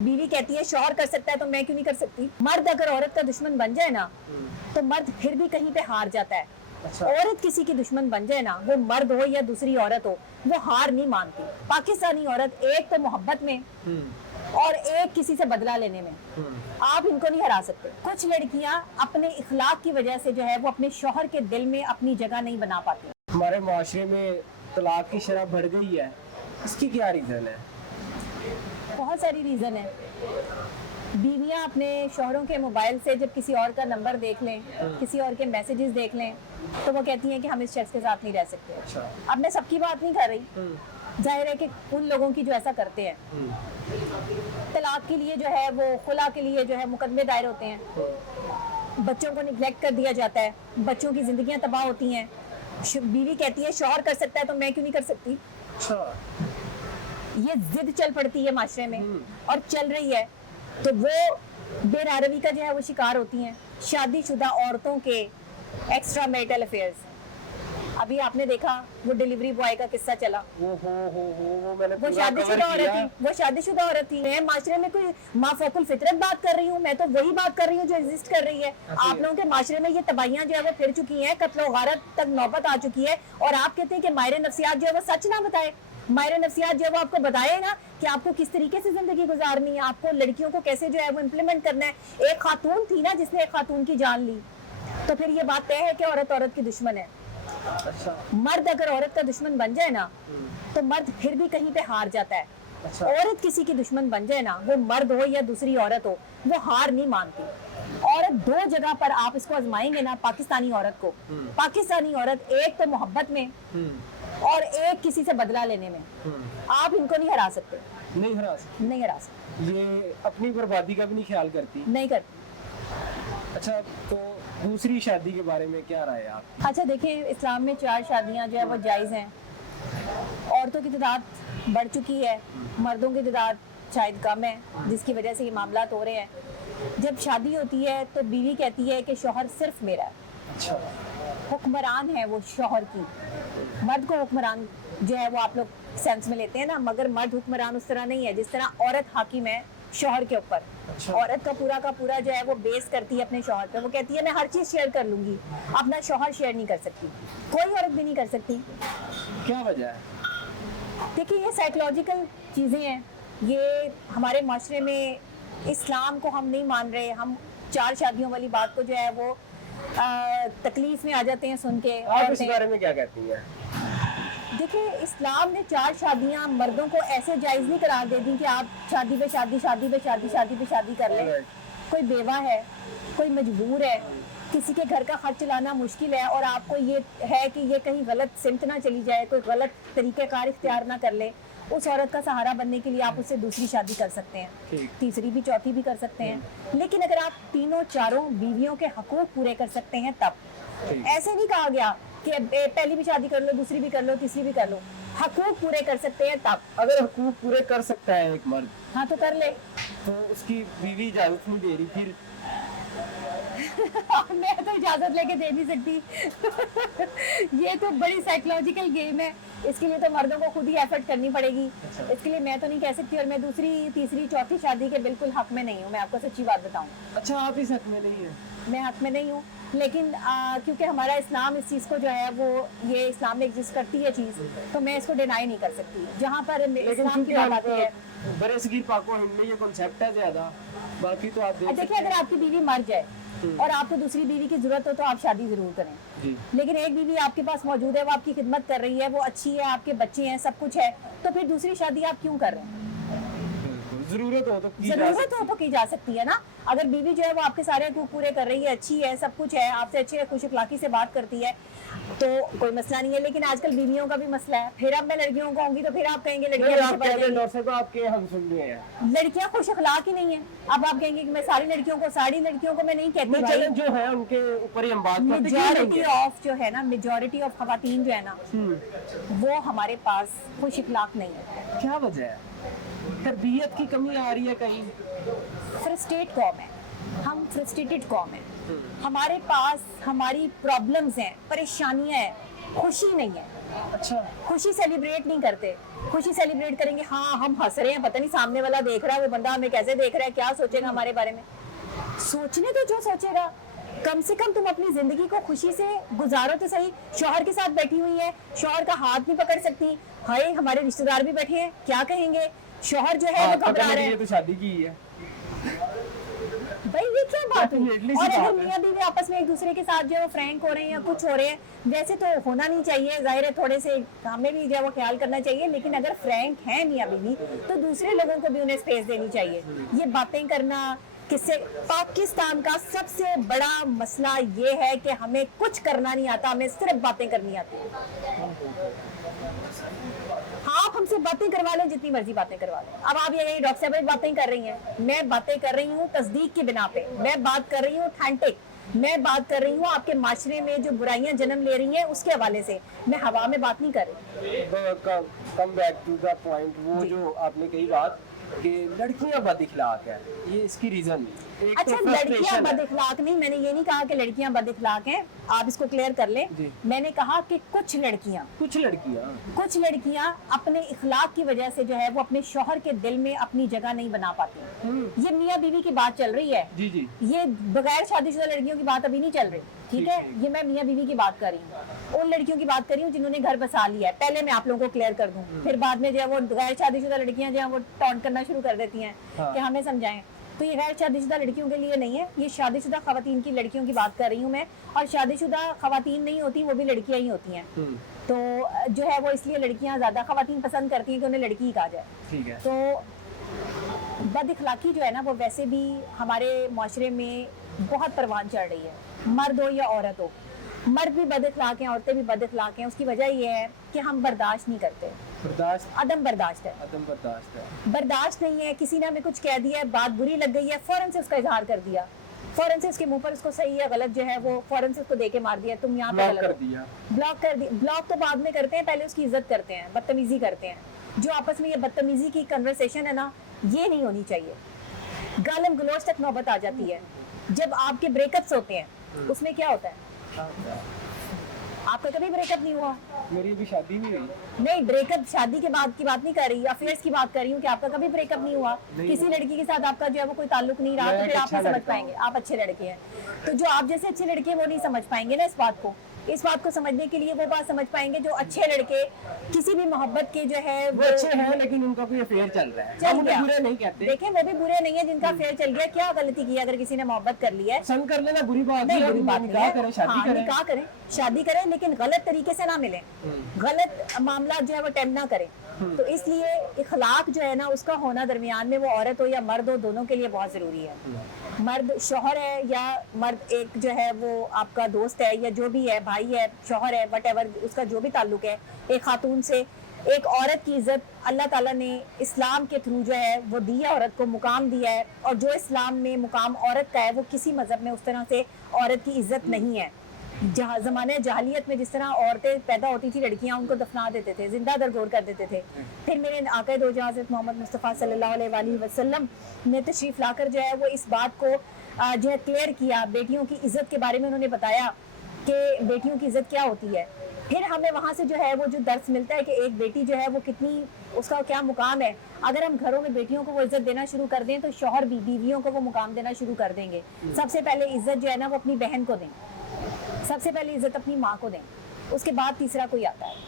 बीवी कहती है शौहर कर सकता है तो मैं क्यों नहीं कर सकती। मर्द अगर औरत का दुश्मन बन जाए ना तो मर्द फिर भी कहीं पे हार जाता है। अच्छा। औरत किसी की दुश्मन बन जाए ना, वो मर्द हो या दूसरी औरत हो, वो हार नहीं मानती। पाकिस्तानी औरत एक तो मोहब्बत में और एक किसी से बदला लेने में, आप इनको नहीं हरा सकते। कुछ लड़कियां अपने इखलाक की वजह से जो है वो अपने शौहर के दिल में अपनी जगह नहीं बना पाती। हमारे माशरे में तलाक की शरह बढ़ गई है, इसकी क्या रीज़न है? बहुत सारी रीज़न है। बीवियां अपने शौहरों के मोबाइल से जब किसी और का नंबर देख लें, किसी और के मैसेजेस देख लें, तो वो कहती हैं कि हम इस शख्स के साथ नहीं रह सकते। अच्छा। अब मैं सबकी बात नहीं कर रही, जाहिर है कि उन लोगों की जो ऐसा करते हैं, तलाक के लिए जो है वो खुला के लिए जो है मुकदमे दायर होते हैं, बच्चों को निगलेक्ट कर दिया जाता है, बच्चों की जिंदगियां तबाह होती हैं। बीवी कहती है शौहर कर सकता है तो मैं क्यों नहीं कर सकती। अच्छा। ये जिद चल पड़ती है माशरे में और चल रही है, तो वो बेरारवी का जो है वो शिकार होती हैं शादीशुदा औरतों के एक्स्ट्रा मैरिटल अफेयर्स। अभी आपने देखा वो डिलीवरी बॉय का किस्सा चला, वो मैंने वो पूरा शादीशुदा cover औरत किया। थी, वो शादीशुदा औरत थी। मैं माशरे में कोई माफौकुल फितरत बात कर रही हूँ, मैं तो वही बात कर रही हूँ जो एग्जिस्ट कर रही है। आप लोगों के माशरे में ये तबाहियां जो है वो फिर चुकी हैं, कत्ल और गारत तक नौबत आ चुकी है, और आप कहते हैं कि माहिर नफ्सियात जो है वो सच ना बताए। माहिर नफ्सियात जो है वो आपको बताए ना कि आपको किस तरीके से जिंदगी गुजारनी है, आपको लड़कियों को कैसे जो है वो इम्प्लीमेंट करना है। एक खातून थी ना जिसने एक खातून की जान ली, तो फिर ये बात तय है कि औरत औरत की दुश्मन है। अच्छा। मर्द अगर औरत का दुश्मन बन जाए ना तो मर्द फिर भी कहीं पे हार जाता है। अच्छा। औरत किसी की दुश्मन बन जाए ना, वो मर्द हो या दूसरी औरत हो, वो हार नहीं मानती। औरत दो जगह पर आप इसको आजमाएंगे ना, पाकिस्तानी औरत को, पाकिस्तानी औरत एक तो मोहब्बत में और एक किसी से बदला लेने में, आप इनको नहीं हरा सकते। नहीं हरा सकती। नहीं हरा सकते, ये अपनी बर्बादी का भी नहीं ख्याल करती। नहीं करती। अच्छा, तो दूसरी शादी के बारे में क्या राय है आप? अच्छा देखिए, इस्लाम में 4 शादियां जो है वो जायज़ हैं। औरतों की तादाद बढ़ चुकी है, मर्दों की तादाद शायद कम है, जिसकी वजह से ये मामलात हो रहे हैं। जब शादी होती है तो बीवी कहती है कि शौहर सिर्फ मेरा है। अच्छा। हुक्मरान है वो शौहर की। मर्द को हुक्मरान जो है वो आप लोग सेंस में लेते हैं ना, मगर मर्द हुक्मरान उस तरह नहीं है जिस तरह औरत हाकिम है शौहर के ऊपर। अच्छा। औरत का पूरा जो है वो बेस करती है अपने शौहर पे। वो कहती है मैं हर चीज शेयर कर लूंगी, अपना शौहर शेयर नहीं कर सकती, कोई औरत भी नहीं कर सकती। क्या वजह है? देखिए, ये साइकोलॉजिकल चीज़ें हैं। ये हमारे माशरे में इस्लाम को हम नहीं मान रहे, हम 4 शादियों वाली बात को जो है वो तकलीफ में आ जाते हैं सुन के। आप इस बारे में क्या कहती हैं? देखिए, इस्लाम ने 4 शादियां मर्दों को ऐसे जायज़ नहीं करार दे दी कि आप शादी पे शादी, शादी पे शादी, शादी पे शादी कर लें। कोई बेवा है, कोई मजबूर है, किसी के घर का खर्च चलाना मुश्किल है, और आपको ये है कि ये कहीं गलत सिमत ना चली जाए, कोई गलत तरीक़ेकार इख्तियार ना कर ले, उस औरत का सहारा बनने के लिए आप उससे दूसरी शादी कर सकते हैं, तीसरी भी चौथी भी कर सकते हैं। लेकिन अगर आप तीनों चारों बीवियों के हकूक़ पूरे कर सकते हैं तब। ऐसे नहीं कहा गया कि पहली भी शादी कर लो, दूसरी भी कर लो, तीसरी भी कर लो। हकूक़ पूरे कर सकते हैं तब। अगर हुकूक पूरे कर सकता है एक मर्द, हाँ तो कर ले। तो उसकी बीवी इजाजत नहीं दे रही, फिर मैं तो इजाजत लेके दे नहीं सकती। ये तो बड़ी साइकोलॉजिकल गेम है, इसके लिए तो मर्दों को खुद ही एफर्ट करनी पड़ेगी। अच्छा। इसके लिए मैं तो नहीं कह सकती, और मैं दूसरी तीसरी चौथी शादी के बिल्कुल हक में नहीं हूँ। मैं आपको सच्ची बात बताऊँ, अच्छा आप इस हक में नहीं है? मैं हक में नहीं हूँ। लेकिन क्योंकि हमारा इस्लाम इस चीज़ को जो है वो, ये इस्लाम में एग्जिस्ट करती है चीज़, तो मैं इसको डिनाई नहीं कर सकती। जहाँ पर इस्लाम की बात आती है, बरसगीर पाको हिंद में ये कॉन्सेप्ट है ज्यादा, बाकी तो आप देख देखिए, अगर आपकी बीवी मर जाए और आपको दूसरी बीवी की जरूरत हो तो आप शादी जरूर करें। जी। लेकिन एक बीवी आपके पास मौजूद है, वो आपकी खिदमत कर रही है, वो अच्छी है, आपके बच्चे हैं, सब कुछ है, तो फिर दूसरी शादी आप क्यों कर रहे हैं? जरूरत हो तो की जा जरूरत सकती हो तो की जा सकती है ना। अगर बीवी जो है वो आपके सारे हकूक पूरे कर रही है, अच्छी है, सब कुछ है, आपसे अच्छे खुश अखलाकी से बात करती है, तो कोई मसला नहीं है। लेकिन आजकल बीवियों का भी मसला है। फिर अब मैं लड़कियों को होंगी तो फिर आप कहेंगे नहीं, लड़कियां आप पीछे पड़ कहते हैं जाएंगी। नौसे को आपके हम सुन रहे हैं। लड़कियां खुश अखलाक ही नहीं है। अब आप कहेंगे कि मैं सारी लड़कियों को मैं नहीं कहती भाई। चैलेंज जो है उनके ऊपर ही हम बात करते हैं। मेजॉरिटी ऑफ जो है ना, मेजॉरिटी ऑफ खवातीन जो है ना, वो हमारे पास खुश अखलाक नहीं है। क्या वजह है? तरबियत की कमी आ रही है कहीं? फ्रस्ट्रेट कौम है हम, फ्रस्ट्रेटेड कौम है। हमारे पास हमारी प्रॉब्लम्स हैं, परेशानियां हैं, खुशी नहीं है। अच्छा, खुशी सेलिब्रेट नहीं करते। खुशी सेलिब्रेट करेंगे, हाँ हम हंस रहे हैं, पता नहीं सामने वाला देख रहा है, वो बंदा हमें कैसे देख रहा है, क्या सोचेगा हमारे बारे में। सोचने तो जो सोचेगा, कम से कम तुम अपनी जिंदगी को खुशी से गुजारो तो सही। शौहर के साथ बैठी हुई है, शौहर का हाथ नहीं पकड़ सकती, हाय हमारे रिश्तेदार भी बैठे हैं, क्या कहेंगे, शौहर जो है वो घबरा रहे हैं, तो शादी की है। भाई ये क्या बात हुई। Definitely सी और अगर बात है। मियां बीवी आपस में एक दूसरे के साथ जो है वो फ्रैंक हो रहे हैं या कुछ हो रहे हैं, वैसे तो होना नहीं चाहिए, जाहिर है थोड़े से हमें भी जो है वो ख्याल करना चाहिए, लेकिन अगर फ्रैंक हैं मियां बीवी तो दूसरे लोगों को भी उन्हें स्पेस देनी चाहिए। ये बातें करना किससे, पाकिस्तान का सबसे बड़ा मसला ये है कि हमें कुछ करना नहीं आता, हमें सिर्फ बातें करनी आती है। हाँ, आप हमसे बातें करवा लें, जितनी मर्जी बातें करवा लें। अब आप ये डॉक्टर साहब बातें कर रही हैं, मैं बातें कर रही हूँ तस्दीक की बिना पे, मैं बात कर रही हूँ ऑथेंटिक, मैं बात कर रही हूँ आपके माशरे में जो बुराइयां जन्म ले रही हैं उसके हवाले से, मैं हवा में बात नहीं कर रही। Come back to the point, वो जो आपने कही बात कि लड़कियां बद इखलाक है, ये इसकी रीजन अच्छा, लड़कियां बद इखलाक नहीं, मैंने ये नहीं कहा कि लड़कियां बद इखलाक हैं, आप इसको क्लियर कर लें। जी। मैंने कहा कि कुछ लड़कियां अपने इखलाक की वजह से जो है वो अपने शौहर के दिल में अपनी जगह नहीं बना पाती। ये मियां बीवी की बात चल रही है, जी जी, ये बगैर शादीशुदा लड़कियों की बात अभी नहीं चल रही, ठीक है। ये मैं मियां बीवी की बात कर रही हूँ, उन लड़कियों की बात कर रही हूँ जिन्होंने घर बसा लिया है। पहले मैं आप लोगों को क्लियर कर दूं, फिर बाद में जो है वो गैर शादीशुदा लड़कियां जो है वो टॉन्ट करना शुरू कर देती हैं कि हमें समझाएं। तो ये गैर शादीशुदा लड़कियों के लिए नहीं है, ये शादीशुदा खवातीन की लड़कियों की बात कर रही हूँ मैं। और शादीशुदा खवातीन नहीं होती, वो भी लड़कियां ही होती हैं। तो जो है वो इसलिए लड़कियां ज्यादा खवातीन पसंद करती हैं कि उन्हें लड़की ही कहा जाए। ठीक है। तो बद इखलाकी जो है ना वो वैसे भी हमारे माशरे में बहुत परवान चढ़ रही है, मर्द हो या औरत हो। मर्द भी बद इखलाक हैं, औरतें भी बद इखलाक हैं। उसकी वजह ये है कि हम बर्दाश्त नहीं करते, अदम बर्दाश्त है, बर्दाश्त नहीं है। किसी ने हमें कुछ कह दिया है, बात बुरी लग गई है, फौरन से उसका इजहार कर दिया, फौरन से उसके मुंह पर उसको सही या गलत जो है वो फौरन से उसको देके मार दिया, तुम यहाँ पे गलत हो, ब्लॉक कर दिया। ब्लॉक तो बाद में करते हैं, पहले उसकी इज्जत करते हैं, बदतमीजी करते हैं। जो आपस में ये बदतमीजी की कन्वर्सेशन है ना, ये नहीं होनी चाहिए। गालम गलोच तक नौबत आ जाती है जब आपके ब्रेकअप्स होते हैं। उसमें क्या होता है, आपका कभी ब्रेकअप नहीं हुआ? मेरी भी शादी नहीं हुई। नहीं, ब्रेकअप शादी के बाद की बात नहीं कर रही, अफेयर्स की बात कर रही हूँ कि आपका कभी ब्रेकअप नहीं हुआ, किसी लड़की के साथ आपका जो है वो कोई ताल्लुक नहीं रहा, तो फिर आप नहीं समझ पाएंगे। आप अच्छे लड़के हैं, तो जो आप जैसे अच्छे लड़के हैं वो नहीं समझ पाएंगे ना इस बात को। इस बात को समझने के लिए वो बात समझ पाएंगे जो अच्छे लड़के किसी भी मोहब्बत के जो है वो अच्छे हैं, लेकिन उनका कोई अफेयर चल रहा है, चल गया। बुरे नहीं कहते। देखें, वो भी बुरे नहीं है जिनका अफेयर चल गया। क्या गलती की अगर किसी ने मोहब्बत कर लिया है? पसंद कर लेना बुरी बात नहीं, है, बुरी बात नहीं निकाह है। करें, शादी हाँ, करें। निकाह करें, शादी करें, लेकिन गलत तरीके से ना मिले, गलत मामला जो है वो अटेम्प्ट ना करें। तो इसलिए इखलाक जो है ना उसका होना दरमियान में, वो औरत हो या मर्द हो, दोनों के लिए बहुत जरूरी है। मर्द शौहर है या मर्द एक जो है वो आपका दोस्त है या जो भी है, भाई है, शौहर है, वट उसका जो भी ताल्लुक है, एक खातून से एक औरत की इज्जत अल्लाह ताला ने इस्लाम के थ्रू जो है वो दी है, औरत को मुकाम दिया है। और जो इस्लाम में मुकाम औरत का है वो किसी मजहब में उस तरह से औरत की इज्जत नहीं है। जहाँ ज़माने जहालियत में जिस तरह औरतें पैदा होती थी, लड़कियां उनको दफना देते थे, जिंदा दरगोर कर देते थे। फिर मेरे आका दो जहां हज़रत मोहम्मद मुस्तफ़ा सल्लल्लाहु अलैहि वसल्लम ने तशरीफ़ लाकर जो है वो इस बात को जो है क्लियर किया, बेटियों की इज्जत के बारे में उन्होंने बताया कि बेटियों की इज्जत क्या होती है। फिर हमें वहाँ से जो है वो जो दर्स मिलता है कि एक बेटी जो है वो कितनी, उसका क्या मुकाम है। अगर हम घरों में बेटियों को वो इज्जत देना शुरू कर दें तो शौहर भी बीवियों को वो मुकाम देना शुरू कर देंगे। सबसे पहले इज्जत जो है ना वो अपनी बहन को दें, सबसे पहले इज्जत अपनी माँ को दें, उसके बाद तीसरा कोई आता है।